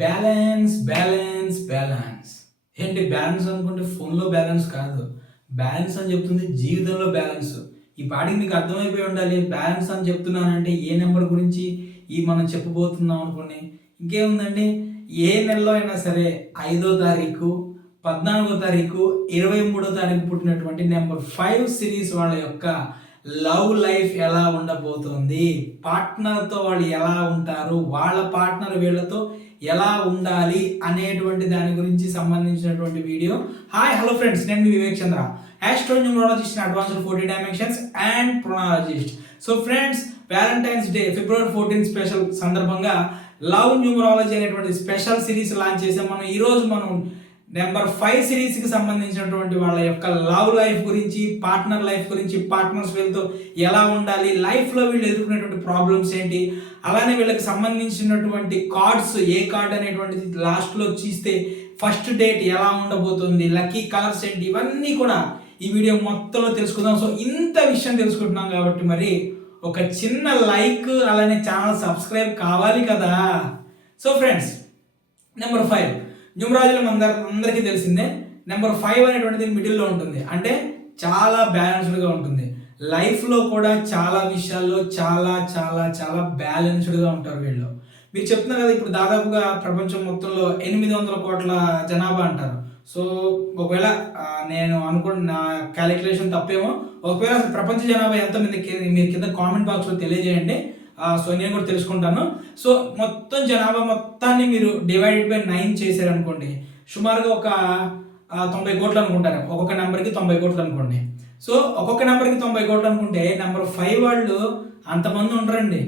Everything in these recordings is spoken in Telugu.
బ్యాలెన్స్ బ్యాలెన్స్ బ్యాలెన్స్ ఏంటి బ్యాలెన్స్ అనుకుంటే ఫోన్లో బ్యాలెన్స్ కాదు. బ్యాలెన్స్ అని చెప్తుంది జీవితంలో బ్యాలెన్స్. ఈ పాటికి మీకు అర్థమైపోయి ఉండాలి. బ్యాలెన్స్ అని చెప్తున్నానంటే ఏ నెంబర్ గురించి మనం చెప్పబోతున్నాం అనుకోండి. ఇంకేముందండి, ఏ నెలలో అయినా సరే 5వ తారీఖు, 14వ తారీఖు, 23వ తారీఖు పుట్టినటువంటి నెంబర్ 5 సిరీస్ వాళ్ళ యొక్క లవ్ లైఫ్ ఎలా ఉండబోతుంది, పార్ట్నర్తో వాళ్ళు ఎలా ఉంటారు, వాళ్ళ పార్ట్నర్ వీళ్ళతో ఎలా ఉండాలి అనేటువంటి దాని గురించి సంబంధించినటువంటి వీడియో. హాయ్ హలో ఫ్రెండ్స్, నేను మీ Vivek Chandra, astronumerologist, advanced 40 dimensions and pronologist. So friends, valentine's day February 14 special సందర్భంగా లవ్ న్యూమరాలజీ అనేటువంటి స్పెషల్ సిరీస్ లాంచ్ చేసాం. ఈరోజు మనం నెంబర్ 5 సిరీస్కి సంబంధించినటువంటి వాళ్ళ యొక్క లవ్ లైఫ్ గురించి, పార్ట్నర్ లైఫ్ గురించి, పార్ట్నర్స్ వీళ్ళతో ఎలా ఉండాలి, లైఫ్లో వీళ్ళు ఎదుర్కొనేటువంటి ప్రాబ్లమ్స్ ఏంటి, అలానే వీళ్ళకి సంబంధించినటువంటి కార్డ్స్, ఏ కార్డ్ అనేటువంటిది లాస్ట్లో చూస్తే ఫస్ట్ డేట్ ఎలా ఉండబోతుంది, లక్కీ కలర్స్ ఏంటి, ఇవన్నీ కూడా ఈ వీడియో మొత్తంలో తెలుసుకుందాం. సో ఇంత విషయం తెలుసుకుంటున్నాం కాబట్టి మరి ఒక చిన్న లైక్, అలానే ఛానల్ సబ్స్క్రైబ్ కావాలి కదా. సో ఫ్రెండ్స్, నెంబర్ 5 న్యూమరాలజీలో అందరికీ తెలిసిందే. నెంబర్ 5 అనేటువంటిది మిడిల్లో ఉంటుంది, అంటే చాలా బ్యాలెన్స్డ్గా ఉంటుంది. లైఫ్లో కూడా చాలా విషయాల్లో చాలా చాలా చాలా బ్యాలెన్స్డ్గా ఉంటారు వీళ్ళు. మీరు చెప్తున్నారు కదా, ఇప్పుడు దాదాపుగా ప్రపంచం మొత్తంలో 800 కోట్ల జనాభా అంటారు. సో ఒకవేళ నేను అనుకున్న నా క్యాలిక్యులేషన్ తప్పేమో, ఒకవేళ అసలు ప్రపంచ జనాభా ఎంత మీరు కింద కామెంట్ బాక్స్లో తెలియజేయండి. సో నేను కూడా తెలుసుకుంటాను. సో మొత్తం జనాభా మొత్తాన్ని మీరు డివైడెడ్ బై 9 చేశారనుకోండి, సుమారుగా ఒక 90 కోట్లు అనుకుంటారు. ఒక్కొక్క నెంబర్కి 90 కోట్లు అనుకోండి. సో ఒక్కొక్క నెంబర్కి 90 కోట్లు అనుకుంటే నెంబర్ 5 వాళ్ళు అంతమంది ఉండరండి.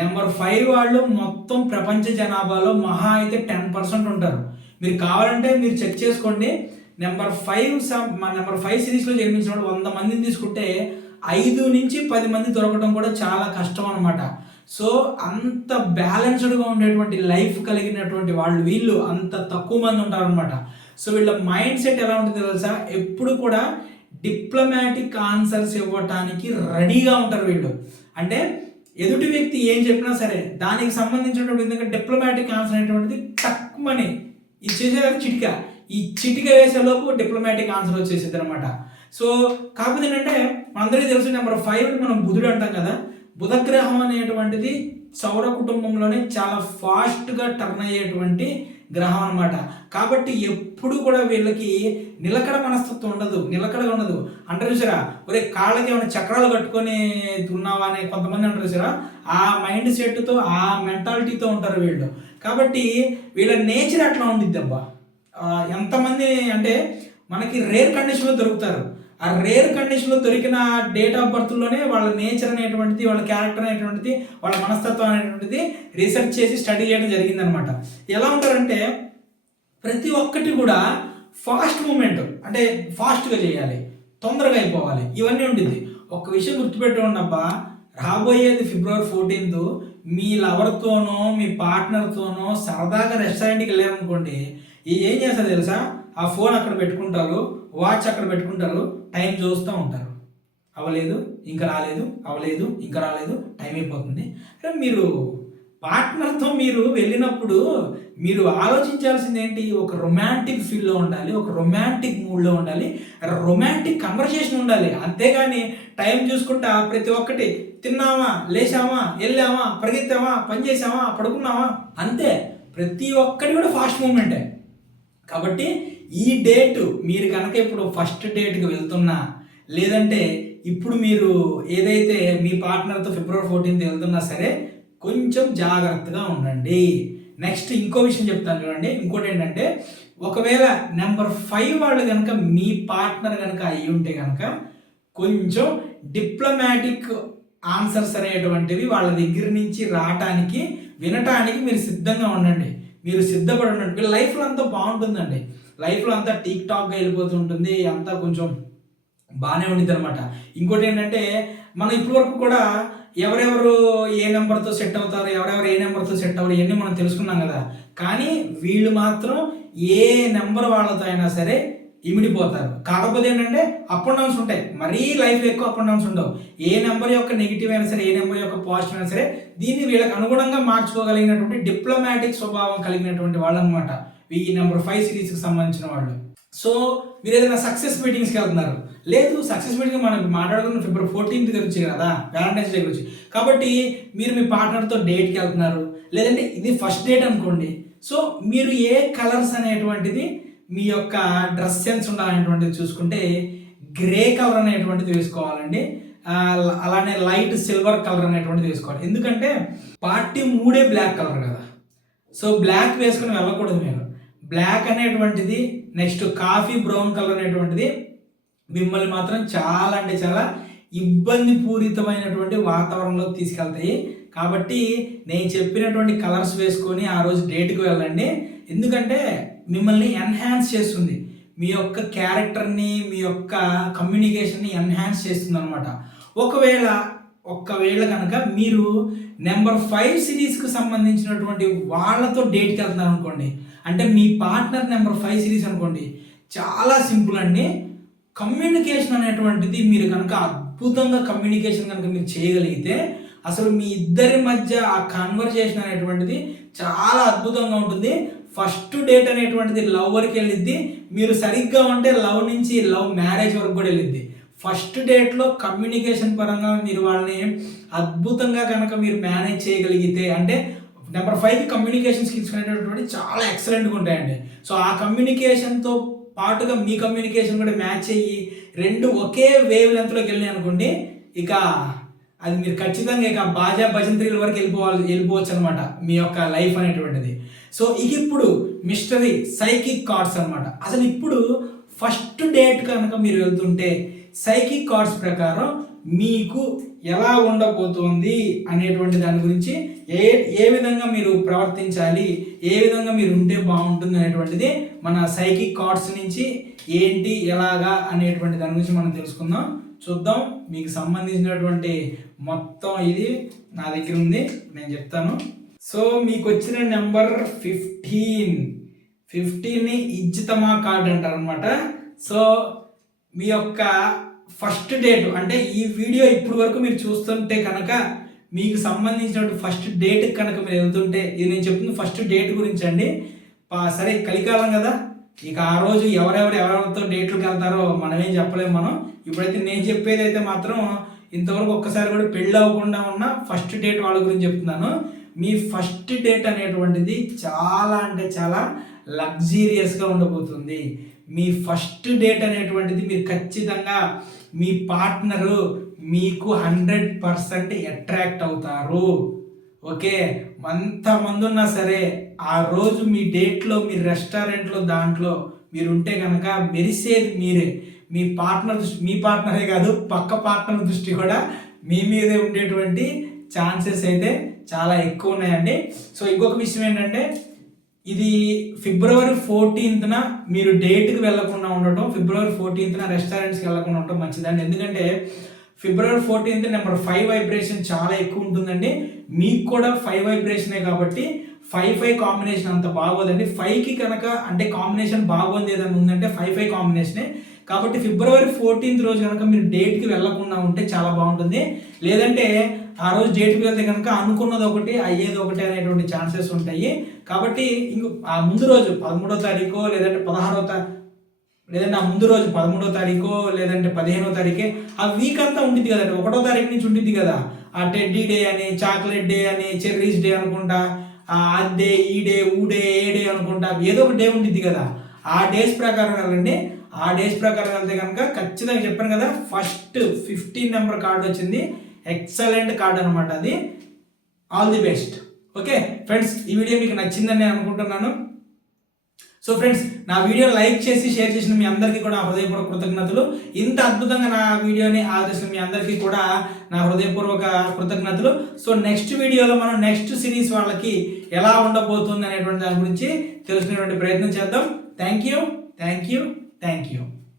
నెంబర్ 5 వాళ్ళు మొత్తం ప్రపంచ జనాభాలో మహా అయితే 10% ఉంటారు. మీరు కావాలంటే మీరు చెక్ చేసుకోండి. నెంబర్ 5 సిరీస్లో జన్మించిన వాళ్ళు 100 మందిని తీసుకుంటే 5 నుంచి 10 మంది దొరకడం కూడా చాలా కష్టం అనమాట. సో అంత బ్యాలెన్స్డ్గా ఉండేటువంటి లైఫ్ కలిగినటువంటి వీళ్ళు అంత తక్కువ మంది ఉంటారనమాట. సో వీళ్ళ మైండ్ సెట్ ఎలా ఉంటుందో తెలుసా, ఎప్పుడు కూడా డిప్లొమాటిక్ ఆన్సర్స్ ఇవ్వటానికి రెడీగా ఉంటారు వీళ్ళు. అంటే ఎదుటి వ్యక్తి ఏం చెప్పినా సరే దానికి సంబంధించినటువంటి, ఎందుకంటే డిప్లొమాటిక్ ఆన్సర్ అనేటువంటిది తక్కువని ఇది చేసేది ఈ చిటిక వేసేలోపు డిప్లొమాటిక్ ఆన్సర్ వచ్చేసేది అనమాట. సో కాకపోతే ఏంటంటే మనందరికీ తెలుసు, నెంబర్ 5 మనం బుధుడు అంటాం కదా. బుధగ్రహం అనేటువంటిది సౌర కుటుంబంలోనే చాలా ఫాస్ట్గా టర్న్ అయ్యేటువంటి గ్రహం అనమాట. కాబట్టి ఎప్పుడు కూడా వీళ్ళకి నిలకడ మనస్తత్వం ఉండదు, నిలకడగా ఉండదు. అంటారు చూసారా, ఒరే కాళ్ళకి ఏమైనా చక్రాలు కట్టుకొని ఉన్నావా అని కొంతమంది అంటారు చూసారా, ఆ మైండ్ సెట్తో, ఆ మెంటాలిటీతో ఉంటారు వీళ్ళు. కాబట్టి వీళ్ళ నేచర్ అట్లా ఉండిద్ది అబ్బా. ఎంతమంది అంటే మనకి రేర్ కండిషన్లో దొరుకుతారు. ఆ రేర్ కండిషన్లో దొరికిన డేట్ ఆఫ్ బర్త్లోనే వాళ్ళ నేచర్ అనేటువంటిది, వాళ్ళ క్యారెక్టర్ అనేటువంటిది, వాళ్ళ మనస్తత్వం అనేటువంటిది రీసెర్చ్ చేసి స్టడీ చేయడం జరిగిందనమాట. ఎలా ఉంటారంటే ప్రతి ఒక్కటి కూడా ఫాస్ట్ మూమెంట్, అంటే ఫాస్ట్గా చేయాలి, తొందరగా అయిపోవాలి, ఇవన్నీ ఉంటుంది. ఒక విషయం గుర్తుపెట్టుకోండి అబ్బా, రాబోయేది ఫిబ్రవరి 14 మీ లవర్తోనో మీ పార్ట్నర్తోనో సరదాగా రెస్టారెంట్కి వెళ్ళారనుకోండి, ఏం చేస్తారు తెలుసా, ఆ ఫోన్ అక్కడ పెట్టుకుంటారు, వాచ్ అక్కడ పెట్టుకుంటారు, టైం చూస్తూ ఉంటారు. అవ్వలేదు ఇంకా రాలేదు, అవ్వలేదు ఇంకా రాలేదు, టైం అయిపోతుంది. అంటే మీరు పార్ట్నర్తో మీరు వెళ్ళినప్పుడు మీరు ఆలోచించాల్సింది ఏంటి, ఒక రొమాంటిక్ ఫీల్లో ఉండాలి, ఒక రొమాంటిక్ మూడ్లో ఉండాలి, రొమాంటిక్ కన్వర్సేషన్ ఉండాలి. అంతేగాని టైం చూసుకుంటా ప్రతి ఒక్కటి తిన్నామా, లేచామా, వెళ్ళామా, పరిగెత్తామా, పని చేసామా, పడుకున్నామా, అంతే. ప్రతి ఒక్కటి కూడా ఫాస్ట్ మూమెంటే. కాబట్టి ఈ డేటు మీరు కనుక ఇప్పుడు ఫస్ట్ డేట్కి వెళ్తున్నా, లేదంటే ఇప్పుడు మీరు ఏదైతే మీ పార్ట్నర్తో ఫిబ్రవరి 14 వెళ్తున్నా సరే కొంచెం జాగ్రత్తగా ఉండండి. నెక్స్ట్ ఇంకో విషయం చెప్తాను చూడండి. ఇంకోటి ఏంటంటే, ఒకవేళ నెంబర్ 5 వాళ్ళు కనుక మీ పార్ట్నర్ కనుక అయ్యి ఉంటే కనుక కొంచెం డిప్లొమాటిక్ ఆన్సర్స్ అనేటువంటివి వాళ్ళ దగ్గర నుంచి రావటానికి, వినటానికి మీరు సిద్ధంగా ఉండండి. మీరు సిద్ధపడి ఉండండి. వీళ్ళ లైఫ్లో అంతా బాగుంటుందండి. లైఫ్లో అంతా టిక్ టాక్గా వెళ్ళిపోతుంటుంది, అంతా కొంచెం బాగానే ఉండిద్ది అనమాట. ఇంకోటి ఏంటంటే, మనం ఇప్పటి వరకు కూడా ఎవరెవరు ఏ నెంబర్తో సెట్ అవుతారు, ఎవరెవరు ఏ నెంబర్తో సెట్ అవ్వరు, ఇవన్నీ మనం తెలుసుకున్నాం కదా. కానీ వీళ్ళు మాత్రం ఏ నెంబర్ వాళ్ళతో అయినా సరే ఇమిడిపోతారు. కాకపోతే ఏంటంటే అప్ అండ్ డౌన్స్ ఉంటాయి. మరీ లైఫ్‌లో ఎక్కువ అప్ అండ్ డౌన్స్ ఉండవు. ఏ నంబర్ యొక్క నెగెటివ్ అయినా సరే, ఏ నంబర్ యొక్క పాజిటివ్ అయినా సరే, దీన్ని వీళ్ళకి అనుగుణంగా మార్చుకోగలిగినటువంటి డిప్లొమాటిక్ స్వభావం కలిగినటువంటి వాళ్ళనమాట. ఈ నెంబర్ 5 సిరీస్‌కి సంబంధించిన వాళ్ళు. సో మీరు ఏదైనా సక్సెస్ మీటింగ్స్‌కి వెళ్తున్నారు. లేదు సక్సెస్ మీటింగ్ మనం మాట్లాడుకున్న ఫిబ్రవరి 14థ్ గురించి కదా, వ్యాలంటైన్స్ డే గురించి. కాబట్టి మీరు మీ పార్ట్నర్‌తో డేట్‌కి వెళ్తున్నారు. లేదంటే ఇది ఫస్ట్ డేట్ అనుకోండి. సో మీరు ఏ కలర్స్ అనేటువంటిది మీ యొక్క డ్రెస్ సెన్స్ ఉండాలనేటువంటిది చూసుకుంటే గ్రే కలర్ అనేటువంటిది వేసుకోవాలండి. అలానే లైట్ సిల్వర్ కలర్ అనేటువంటిది వేసుకోవాలి. ఎందుకంటే పార్టీ మూడే బ్లాక్ కలర్ కదా. సో బ్లాక్ వేసుకుని వెళ్ళకూడదు మీరు. బ్లాక్ అనేటువంటిది నెక్స్ట్ కాఫీ బ్రౌన్ కలర్ అనేటువంటిది మిమ్మల్ని మాత్రం చాలా అంటే చాలా ఇబ్బంది పూరితమైనటువంటి వాతావరణంలోకి తీసుకెళ్తాయి. కాబట్టి నేను చెప్పినటువంటి కలర్స్ వేసుకొని ఆ రోజు డేట్కి వెళ్ళండి. ఎందుకంటే మిమ్మల్ని ఎన్హాన్స్ చేస్తుంది. మీ యొక్క క్యారెక్టర్ని, మీ యొక్క కమ్యూనికేషన్ని ఎన్హాన్స్ చేస్తుంది అనమాట. ఒకవేళ కనుక మీరు నెంబర్ 5 సిరీస్కి సంబంధించినటువంటి వాళ్ళతో డేట్కి వెళ్తున్నారు అనుకోండి, అంటే మీ పార్ట్నర్ నెంబర్ 5 సిరీస్ అనుకోండి, చాలా సింపుల్ అండి. కమ్యూనికేషన్ అనేటువంటిది మీరు కనుక అద్భుతంగా కమ్యూనికేషన్ కనుక మీరు చేయగలిగితే అసలు మీ ఇద్దరి మధ్య ఆ కన్వర్జేషన్ అనేటువంటిది చాలా అద్భుతంగా ఉంటుంది. ఫస్ట్ డేట్ అనేటువంటిది లవ్ వరకు వెళ్ళిద్ది. మీరు సరిగ్గా ఉంటే లవ్ నుంచి లవ్ మ్యారేజ్ వరకు కూడా వెళ్ళిద్ది. ఫస్ట్ డేట్లో కమ్యూనికేషన్ పరంగా మీరు వాళ్ళని అద్భుతంగా కనుక మీరు మేనేజ్ చేయగలిగితే, అంటే నెంబర్ 5కి కమ్యూనికేషన్ స్కిల్స్ అనేటటువంటి చాలా ఎక్సలెంట్గా ఉంటాయండి. సో ఆ కమ్యూనికేషన్తో పాటుగా మీ కమ్యూనికేషన్ కూడా మ్యాచ్ అయ్యి రెండు ఒకే వేవ్ లెంత్లోకి వెళ్ళినాయి అనుకోండి, ఇక అది మీరు ఖచ్చితంగా ఇక బాజా భజంత్రీల వరకు వెళ్ళిపోవచ్చు అనమాట మీ యొక్క లైఫ్ అనేటువంటిది. సో ఇప్పుడు మిస్టరీ సైకిక్ కార్డ్స్ అనమాట. అసలు ఇప్పుడు ఫస్ట్ డేట్ కనుక మీరు వెళ్తుంటే సైకిక్ కార్డ్స్ ప్రకారం మీకు ఎలా ఉండబోతోంది అనేటువంటి దాని గురించి ఏ విధంగా మీరు ప్రవర్తించాలి, ఏ విధంగా మీరు ఉంటే బాగుంటుంది అనేటువంటిది మన సైకిక్ కార్డ్స్ నుంచి ఏంటి ఎలాగా అనేటువంటి దాని గురించి మనం తెలుసుకుందాం. చూద్దాం. మీకు సంబంధించినటువంటి మొత్తం ఇది నా దగ్గర ఉంది, నేను చెప్తాను. సో మీకు వచ్చిన నెంబర్ 15ని ఇజ్జితమా కార్డ్ అంటారు అనమాట. సో మీ యొక్క ఫస్ట్ డేట్, అంటే ఈ వీడియో ఇప్పుడు వరకు మీరు చూస్తుంటే కనుక మీకు సంబంధించినటువంటి ఫస్ట్ డేట్కి కనుక మీరు వెళ్తుంటే, ఇది నేను చెప్తుంది ఫస్ట్ డేట్ గురించి అండి. సరే కలికాలం కదా, ఇక ఆ రోజు ఎవరెవరితో డేట్లకు వెళ్తారో మనమేం చెప్పలేము. మనం ఇప్పుడైతే నేను చెప్పేది అయితే మాత్రం ఇంతవరకు ఒక్కసారి కూడా పెళ్ళి అవ్వకుండా ఉన్న ఫస్ట్ డేట్ వాళ్ళ గురించి చెప్తున్నాను. మీ ఫస్ట్ డేట్ అనేటువంటిది చాలా అంటే చాలా లగ్జీరియస్గా ఉండబోతుంది. మీ ఫస్ట్ డేట్ అనేటువంటిది మీరు ఖచ్చితంగా మీ పార్ట్నరు మీకు 100% అట్రాక్ట్ అవుతారు. ఓకే, ఎంతమంది ఉన్నా సరే ఆ రోజు మీ డేట్లో మీరు రెస్టారెంట్లో దాంట్లో మీరు ఉంటే కనుక మెరిసేది మీరే. మీ పార్ట్నరే కాదు, పక్క పార్ట్నర్ దృష్టి కూడా మీ మీదే ఉండేటువంటి ఛాన్సెస్ అయితే చాలా ఎక్కువ ఉన్నాయండి. సో ఇంకొక విషయం ఏంటంటే, ఇది ఫిబ్రవరి 14న మీరు డేట్కి వెళ్లకుండా ఉండటం, ఫిబ్రవరి 14న రెస్టారెంట్స్కి వెళ్లకుండా ఉండటం మంచిదండి. ఎందుకంటే ఫిబ్రవరి 14th నెంబర్ 5 వైబ్రేషన్ చాలా ఎక్కువ ఉంటుందండి. మీకు కూడా 5 వైబ్రేషనే కాబట్టి 5-5 కాంబినేషన్ అంత బాగోదండి. 5కి కనుక అంటే కాంబినేషన్ బాగోంది ఏదైనా ఉందంటే 5-5 కాంబినేషనే. కాబట్టి ఫిబ్రవరి 14th రోజు కనుక మీరు డేట్కి వెళ్లకుండా ఉంటే చాలా బాగుంటుంది. లేదంటే ఆ రోజు డేట్కి వెళ్తే కనుక అనుకున్నది ఒకటి అయ్యేది ఒకటి అనేటువంటి ఛాన్సెస్ ఉంటాయి. కాబట్టి ఆ ముందు రోజు 13వ తారీఖు లేదంటే 16వ తారీఖు, లేదంటే ఆ ముందు రోజు 13వ తారీఖు లేదంటే 15వ తారీఖే ఆ వీక్ అంతా ఉంటుంది కదండి. 1వ తారీఖు నుంచి ఉంటుంది కదా, ఆ టెడ్డీ డే అని, చాక్లెట్ డే అని, చెర్రీస్ డే అనుకుంటా, ఆ డే, ఈ డే, ఊడే, ఏ డే అనుకుంటా, ఏదో ఒక డే ఉంటుంది కదా. ఆ డేస్ ప్రకారం వెళ్ళండి. ఆ డేస్ ప్రకారం వెళ్తే కనుక ఖచ్చితంగా చెప్పాను కదా, ఫస్ట్ 15 నెంబర్ కార్డు వచ్చింది. ఎక్సలెంట్ కార్డ్ అనమాట అది. All the best. Okay friends, ఈ వీడియో మీకు నచ్చిందని నేను అనుకుంటున్నాను. సో ఫ్రెండ్స్, నా వీడియో లైక్ చేసి షేర్ చేసిన మీ అందరికీ కూడా హృదయపూర్వక కృతజ్ఞతలు. ఇంత అద్భుతంగా నా వీడియోని ఆదర్శించిన మీ అందరికీ కూడా నా హృదయపూర్వక కృతజ్ఞతలు. సో నెక్స్ట్ వీడియోలో మనం నెక్స్ట్ సిరీస్ వాళ్ళకి ఎలా ఉండబోతుంది అనేటువంటి దాని గురించి తెలుసుకునేటువంటి ప్రయత్నం చేద్దాం. Thank you.